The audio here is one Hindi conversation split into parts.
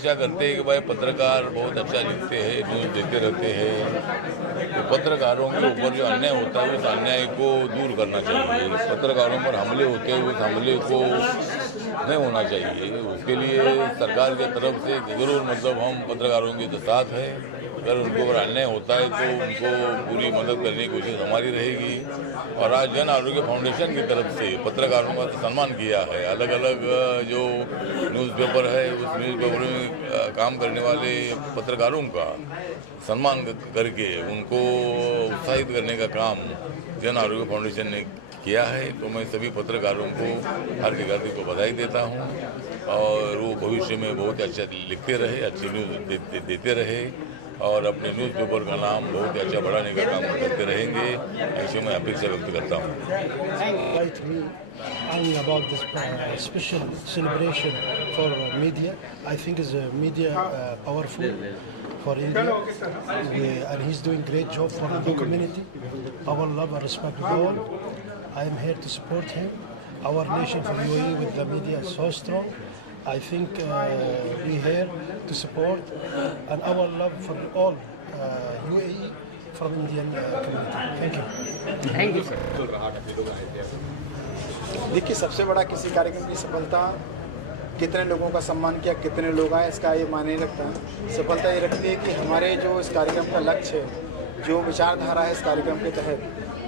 हमेशा करते हैं कि भाई पत्रकार बहुत अच्छा लिखते हैं, न्यूज़ देते रहते हैं, तो पत्रकारों के ऊपर जो अन्याय होता है उस अन्याय को दूर करना चाहिए। पत्रकारों पर हमले होते हैं, उस हमले को नहीं होना चाहिए। उसके लिए सरकार की तरफ से ज़रूर हम पत्रकारों के साथ हैं। अगर उनके ऊपर अन्याय होता है तो उनको पूरी मदद करने की कोशिश हमारी रहेगी। और आज जन आरोग्य फाउंडेशन की तरफ से पत्रकारों का सम्मान किया है। अलग अलग जो न्यूज़पेपर है उस न्यूज़पेपर में काम करने वाले पत्रकारों का सम्मान करके उनको उत्साहित करने का काम जन आरोग्य फाउंडेशन ने किया है। तो मैं सभी पत्रकारों को हार्दिक हार्दिक को बधाई देता हूँ और वो भविष्य में बहुत अच्छा लिखते रहे, अच्छी न्यूज़ देते रहे और अपने न्यूज़पेपर का नाम बहुत ही अच्छा बढ़ाने का काम करते रहेंगे, ऐसे मैं अपेक्षा व्यक्त करता हूँ। About this special celebration for media, I think is media powerful for India, and he's doing great job for the community. Our love and respect to all. I am here to support him. Our nation for UAE with the media is so strong. I think we here to support and our love for all UAE from Indian community. Thank you. Thank you, sir. देखिए, सबसे बड़ा किसी कार्यक्रम की सफलता कितने लोगों का सम्मान किया, कितने लोग आए, इसका ये मायने रखता है। सफलता ये रखती है कि हमारे जो इस कार्यक्रम का लक्ष्य है, जो विचारधारा है इस कार्यक्रम के तहत,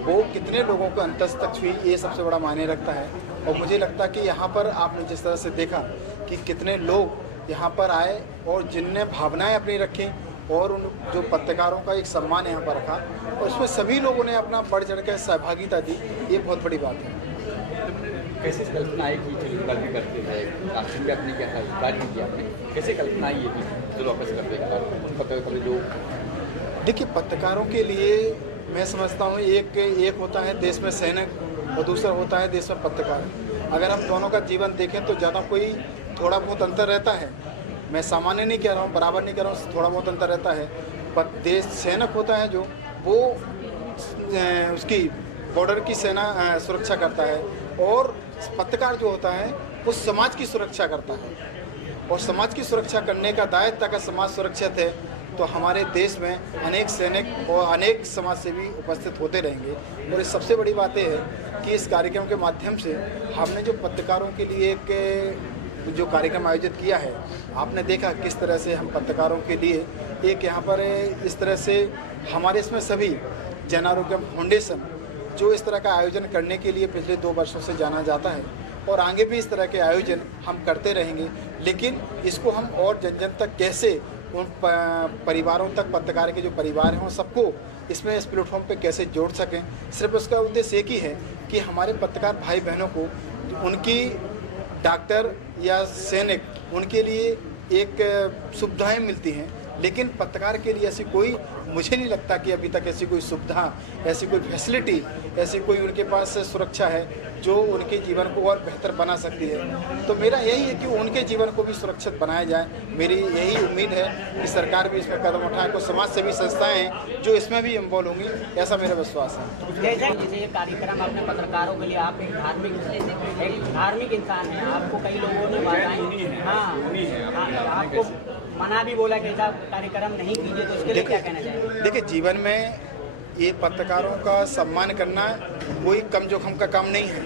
वो कितने लोगों को अंत तक छुई, ये सबसे बड़ा मायने रखता है। और मुझे लगता है कि यहाँ पर आपने जिस तरह से देखा कि कितने लोग यहाँ पर आए और जिनने भावनाएं अपनी रखी और उन जो पत्रकारों का एक सम्मान यहाँ पर रखा और उसमें सभी लोगों ने अपना बढ़ चढ़ कर सहभागिता दी, ये बहुत बड़ी बात है। कैसे कल्पना आई कि चलिए कल भी करते हैं, राष्ट्रीय में अपने क्या था कार्य किया आपने, कैसे कल्पना आई है कि चलो वापस करते हैं पत्रकार जो देखिए, पत्रकारों के लिए मैं समझता हूँ एक होता है देश में सैनिक और दूसरा होता है देश में पत्रकार। अगर हम दोनों का जीवन देखें तो ज़्यादा कोई थोड़ा बहुत अंतर रहता है। मैं सामान्य नहीं कह रहा हूँ, बराबर नहीं कह रहा हूँ, थोड़ा बहुत अंतर रहता है। पर देश सैनिक होता है जो वो उसकी बॉर्डर की सेना सुरक्षा करता है और पत्रकार जो होता है वो समाज की सुरक्षा करता है। और समाज की सुरक्षा करने का दायित्व, अगर समाज सुरक्षित है तो हमारे देश में अनेक सैनिक और अनेक समाजसेवी उपस्थित होते रहेंगे। और इस सबसे बड़ी बात यह है कि इस कार्यक्रम के माध्यम से हमने जो पत्रकारों के लिए एक जो कार्यक्रम आयोजित किया है, आपने देखा किस तरह से हम पत्रकारों के लिए एक यहाँ पर इस तरह से हमारे इसमें सभी जन आरोग्य फाउंडेशन जो इस तरह का आयोजन करने के लिए पिछले 2 वर्षों से जाना जाता है और आगे भी इस तरह के आयोजन हम करते रहेंगे। लेकिन इसको हम और जन जन तक कैसे उन परिवारों तक, पत्रकार के जो परिवार हैं सबको इसमें इस प्लेटफॉर्म पे कैसे जोड़ सकें, सिर्फ उसका उद्देश्य एक ही है कि हमारे पत्रकार भाई बहनों को उनकी डॉक्टर या सैनिक उनके लिए एक सुविधाएं मिलती हैं, लेकिन पत्रकार के लिए ऐसी कोई, मुझे नहीं लगता कि अभी तक ऐसी कोई सुविधा, ऐसी कोई फैसिलिटी, ऐसी कोई उनके पास सुरक्षा है जो उनके जीवन को और बेहतर बना सकती है। तो मेरा यही है कि उनके जीवन को भी सुरक्षित बनाया जाए। मेरी यही उम्मीद है कि सरकार भी इसमें कदम उठाए, को समाज सेवी संस्थाएं हैं जो इसमें भी इन्वॉल्व होंगी, ऐसा मेरा विश्वास है। जैसे ये कार्यक्रम आपने पत्रकारों के लिए, आप एक धार्मिक इंसान हैं, आपको कई लोगों ने आपको मना भी बोला कि ऐसा कार्यक्रम नहीं कीजिए, तो उसके लिए क्या कहना चाहेंगे? देखिए, जीवन में ये पत्रकारों का सम्मान करना कोई कम जोखिम का काम नहीं है।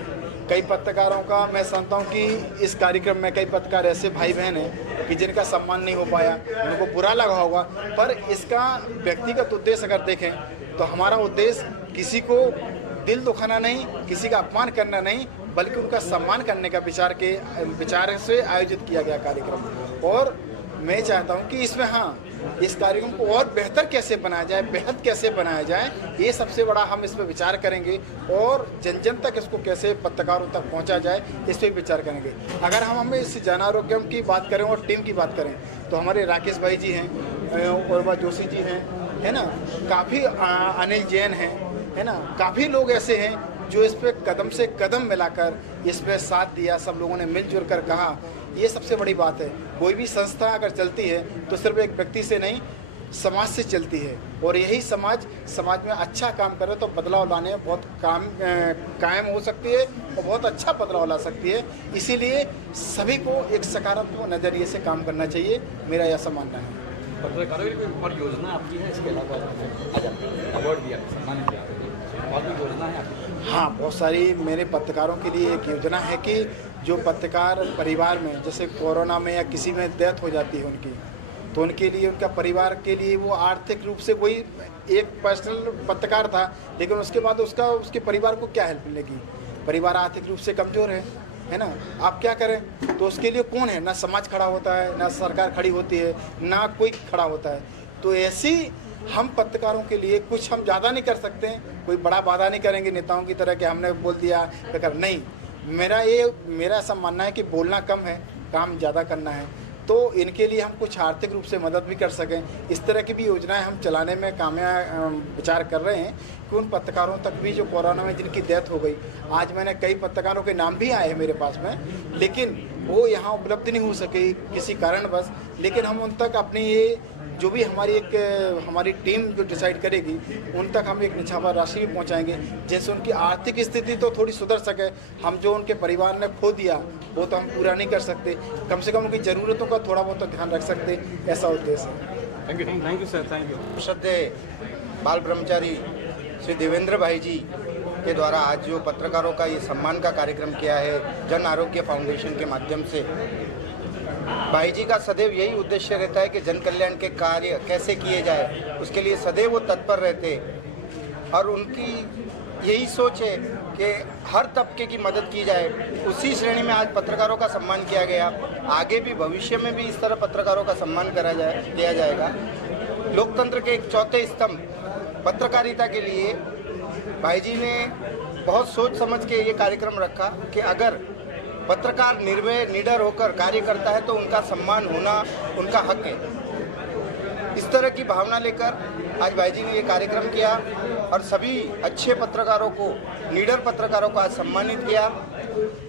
कई पत्रकारों का मैं समझता हूँ कि इस कार्यक्रम में कई पत्रकार ऐसे भाई बहन हैं कि जिनका सम्मान नहीं हो पाया, उनको बुरा लगा होगा, पर इसका व्यक्तिगत उद्देश्य अगर देखें तो हमारा उद्देश्य किसी को दिल दुखाना नहीं, किसी का अपमान करना नहीं, बल्कि उनका सम्मान करने का विचार से आयोजित किया गया कार्यक्रम। और मैं चाहता हूं कि इसमें इस कार्यक्रम को और बेहतर कैसे बनाया जाए, बेहद कैसे बनाया जाए, ये सबसे बड़ा हम इस पर विचार करेंगे और जन जन तक इसको कैसे पत्रकारों तक पहुंचा जाए, इस पर विचार करेंगे। अगर हम इस जन आरोग्यम की बात करें और टीम की बात करें तो हमारे राकेश भाई जी हैं, उर्वा जोशी जी हैं, है ना, काफ़ी अनिल जैन हैं, है ना, काफ़ी लोग ऐसे हैं जो इस पर कदम से कदम मिलाकर इस पर साथ दिया, सब लोगों ने मिलजुल कर कहा। ये सबसे बड़ी बात है। कोई भी संस्था अगर चलती है तो सिर्फ एक व्यक्ति से नहीं, समाज से चलती है, और यही समाज में अच्छा काम करे तो बदलाव लाने में बहुत कायम हो सकती है और बहुत अच्छा बदलाव ला सकती है। इसीलिए सभी को एक सकारात्मक नज़रिए से काम करना चाहिए, मेरा ऐसा मानना है। पत्रकारों के लिए कोई और योजना आपकी है? इसके अलावा आज आपको अवार्ड दिया, सम्मानित किया, और भी योजना है आपकी? हाँ, बहुत सारी मेरे पत्रकारों के लिए एक योजना है कि जो पत्रकार परिवार में जैसे कोरोना में या किसी में डेथ हो जाती है उनकी, तो उनके लिए, उनका परिवार के लिए वो आर्थिक रूप से वही एक पर्सनल पत्रकार था, लेकिन उसके बाद उसके परिवार को क्या हेल्प मिलेगी? परिवार आर्थिक रूप से कमज़ोर है ना, आप क्या करें? तो उसके लिए कौन है? ना समाज खड़ा होता है, ना सरकार खड़ी होती है, ना कोई खड़ा होता है। तो ऐसी हम पत्रकारों के लिए कुछ हम ज़्यादा नहीं कर सकते, कोई बड़ा वादा नहीं करेंगे नेताओं की तरह कि हमने बोल दिया कर, नहीं। मेरा ऐसा मानना है कि बोलना कम है, काम ज़्यादा करना है। तो इनके लिए हम कुछ आर्थिक रूप से मदद भी कर सकें, इस तरह की भी योजनाएं हम चलाने में विचार कर रहे हैं कि उन पत्रकारों तक भी जो कोरोना में जिनकी डेथ हो गई, आज मैंने कई पत्रकारों के नाम भी आए हैं मेरे पास में, लेकिन वो यहाँ उपलब्ध नहीं हो सके किसी कारणवश, लेकिन हम उन तक अपनी ये जो भी हमारी टीम जो डिसाइड करेगी उन तक हम एक निछावर राशि भी पहुंचाएंगे, जिससे उनकी आर्थिक स्थिति तो थोड़ी सुधर सके। हम जो उनके परिवार ने खो दिया वो तो हम पूरा नहीं कर सकते, कम से कम उनकी ज़रूरतों का थोड़ा बहुत तो ध्यान रख सकते, ऐसा उद्देश्य है। Thank you sir, thank you. श्रद्धेय बाल ब्रह्मचारी श्री देवेंद्र भाई जी के द्वारा आज जो पत्रकारों का ये सम्मान का कार्यक्रम किया है जन आरोग्य फाउंडेशन के माध्यम से, भाई जी का सदैव यही उद्देश्य रहता है कि जन कल्याण के कार्य कैसे किए जाए, उसके लिए सदैव वो तत्पर रहते हैं और उनकी यही सोच है कि हर तबके की मदद की जाए। उसी श्रेणी में आज पत्रकारों का सम्मान किया गया, आगे भी भविष्य में भी इस तरह पत्रकारों का सम्मान किया जाएगा। लोकतंत्र के एक चौथे स्तंभ पत्रकारिता के लिए भाई जी ने बहुत सोच समझ के ये कार्यक्रम रखा कि अगर पत्रकार निर्भय निडर होकर कार्य करता है तो उनका सम्मान होना उनका हक है। इस तरह की भावना लेकर आज भाई जी ने ये कार्यक्रम किया और सभी अच्छे पत्रकारों को, निडर पत्रकारों को आज सम्मानित किया।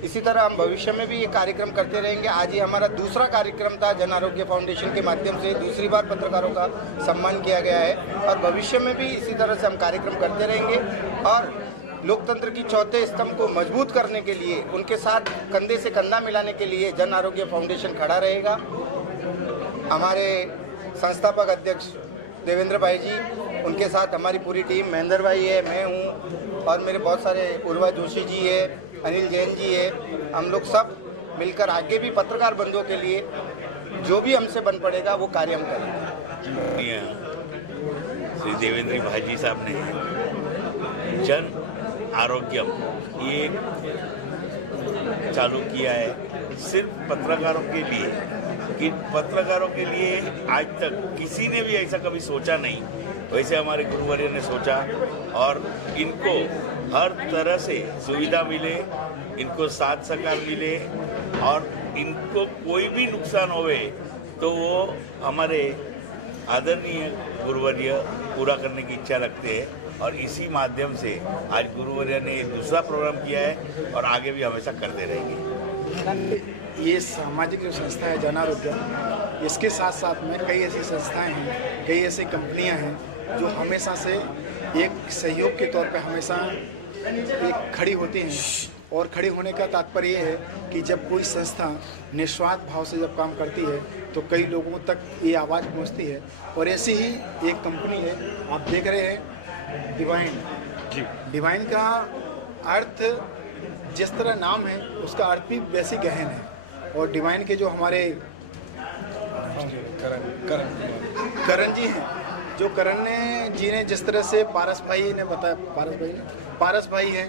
इसी तरह हम भविष्य में भी ये कार्यक्रम करते रहेंगे। आज ये हमारा दूसरा कार्यक्रम था, जन आरोग्य फाउंडेशन के माध्यम से दूसरी बार पत्रकारों का सम्मान किया गया है और भविष्य में भी इसी तरह से हम कार्यक्रम करते रहेंगे और लोकतंत्र की चौथे स्तंभ को मजबूत करने के लिए, उनके साथ कंधे से कंधा मिलाने के लिए जन आरोग्य फाउंडेशन खड़ा रहेगा। हमारे संस्थापक अध्यक्ष देवेंद्र भाई जी, उनके साथ हमारी पूरी टीम, महेंद्र भाई है, मैं हूँ और मेरे बहुत सारे उर्वा जोशी जी है, अनिल जैन जी है, हम लोग सब मिलकर आगे भी पत्रकार बंधुओं के लिए जो भी हमसे बन पड़ेगा वो कार्य हम करेंगे। श्री देवेंद्र भाई जी साहब ने जन आरोग्यम ये चालू किया है सिर्फ पत्रकारों के लिए, कि पत्रकारों के लिए आज तक किसी ने भी ऐसा कभी सोचा नहीं, वैसे हमारे गुरुवर्य ने सोचा और इनको हर तरह से सुविधा मिले, इनको साथ सहकार मिले और इनको कोई भी नुकसान होवे तो वो हमारे आदरणीय गुरुवर्य पूरा करने की इच्छा रखते हैं और इसी माध्यम से आज गुरुवर्य ने दूसरा प्रोग्राम किया है और आगे भी हमेशा करते रहेंगे। ये सामाजिक जो संस्था है जन आरोग्य, इसके साथ साथ में कई ऐसी संस्थाएं हैं, कई ऐसी कंपनियां हैं जो हमेशा से एक सहयोग के तौर पे हमेशा एक खड़ी होती हैं और खड़ी होने का तात्पर्य ये है कि जब कोई संस्था निस्वार्थ भाव से जब काम करती है तो कई लोगों तक ये आवाज़ पहुंचती है। और ऐसी ही एक कंपनी है, आप देख रहे हैं डिवाइन जी। डिवाइन का अर्थ जिस तरह नाम है उसका अर्थ भी वैसे गहन है। और डिवाइन के जो हमारे करण जी हैं, जो करण जी ने जिस तरह से पारस भाई ने बताया, पारस भाई हैं,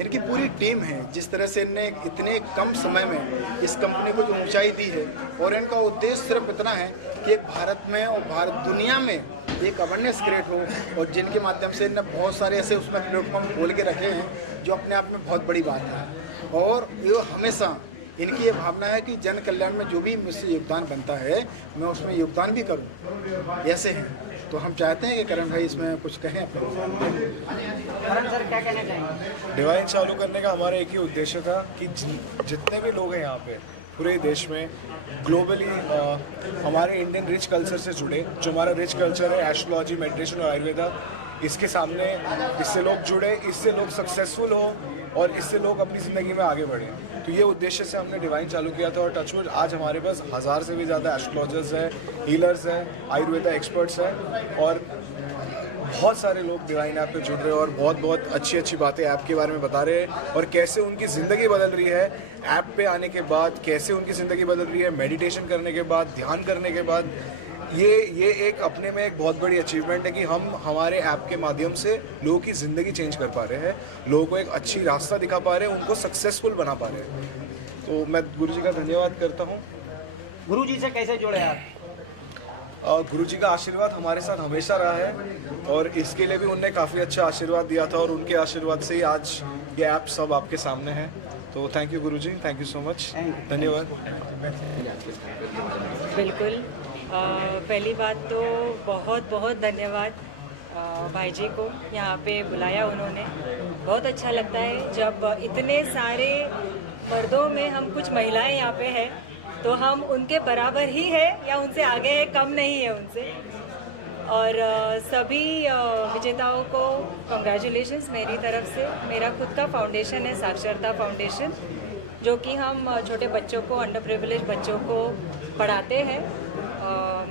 इनकी पूरी टीम है, जिस तरह से इनने इतने कम समय में इस कंपनी को जो ऊंचाई दी है और इनका उद्देश्य सिर्फ इतना है कि एक भारत में और भारत दुनिया में एक अवेयरनेस क्रिएट हो और जिनके माध्यम से इन्हें बहुत सारे ऐसे उसमें प्लेटफॉर्म खोल के रखे हैं जो अपने आप में बहुत बड़ी बात है। और ये हमेशा इनकी ये भावना है कि जन कल्याण में जो भी मुझसे योगदान बनता है मैं उसमें योगदान भी करूं, ऐसे हैं। तो हम चाहते हैं कि करण भाई इसमें कुछ कहें। करण सर क्या कहना चाहेंगे? डिवाइन चालू करने का हमारा एक ही उद्देश्य था कि जितने भी लोग हैं यहाँ पे पूरे देश में ग्लोबली हमारे इंडियन रिच कल्चर से जुड़े, जो हमारा रिच कल्चर है एस्ट्रोलॉजी, मेडिटेशन और आयुर्वेदा, इसके सामने इससे लोग जुड़े, इससे लोग सक्सेसफुल हो और इससे लोग अपनी ज़िंदगी में आगे बढ़ें। तो ये उद्देश्य से हमने डिवाइन चालू किया था और टचवुड आज हमारे पास 1000 से भी ज़्यादा एस्ट्रोलॉजर्स हैं, हीलर्स हैं, आयुर्वेदा एक्सपर्ट्स हैं और बहुत सारे लोग डिवाइन ऐप पे जुड़ रहे हैं और बहुत अच्छी बातें ऐप के बारे में बता रहे हैं और कैसे उनकी ज़िंदगी बदल रही है ऐप पे आने के बाद, कैसे उनकी ज़िंदगी बदल रही है मेडिटेशन करने के बाद, ध्यान करने के बाद। ये एक अपने में एक बहुत बड़ी अचीवमेंट है कि हम हमारे ऐप के माध्यम से लोगों की ज़िंदगी चेंज कर पा रहे हैं, लोगों को एक अच्छी रास्ता दिखा पा रहे हैं, उनको सक्सेसफुल बना पा रहे हैं। तो मैं गुरुजी का धन्यवाद करता हूँ। गुरुजी से कैसे जुड़े आप? गुरुजी का आशीर्वाद हमारे साथ हमेशा रहा है और इसके लिए भी उनने काफ़ी अच्छा आशीर्वाद दिया था और उनके आशीर्वाद से ही आज ये ऐप सब आपके सामने है। तो thank you Guruji, thank you so much, धन्यवाद। बिल्कुल, पहली बात तो बहुत धन्यवाद भाई जी को, यहाँ पे बुलाया उन्होंने। बहुत अच्छा लगता है जब इतने सारे मर्दों में हम कुछ महिलाएं यहाँ पे हैं, तो हम उनके बराबर ही है या उनसे आगे है, कम नहीं है उनसे। और सभी विजेताओं को कंग्रेचुलेशंस मेरी तरफ से। मेरा खुद का फाउंडेशन है साक्षरता फाउंडेशन, जो कि हम छोटे बच्चों को, अंडर प्रिविलेज बच्चों को पढ़ाते हैं,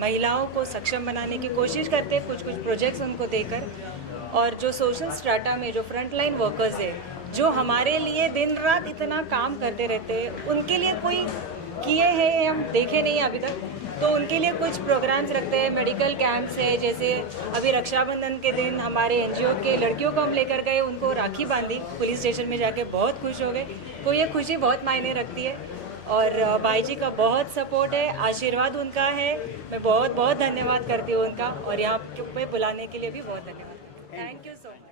महिलाओं को सक्षम बनाने की कोशिश करते हैं कुछ प्रोजेक्ट्स उनको देकर। और जो सोशल स्ट्राटा में जो फ्रंट लाइन वर्कर्स है, जो हमारे लिए दिन रात इतना काम करते रहते हैं, उनके लिए कोई किए हैं हम देखे नहीं अभी तक, तो उनके लिए कुछ प्रोग्राम्स रखते हैं, मेडिकल कैंप्स है। जैसे अभी रक्षाबंधन के दिन हमारे एनजीओ के लड़कियों को हम लेकर गए, उनको राखी बांधी, पुलिस स्टेशन में जाके बहुत खुश हो गए। तो ये खुशी बहुत मायने रखती है और भाई जी का बहुत सपोर्ट है, आशीर्वाद उनका है। मैं बहुत धन्यवाद करती हूँ उनका और यहाँ पे बुलाने के लिए भी बहुत धन्यवाद। Thank you so much.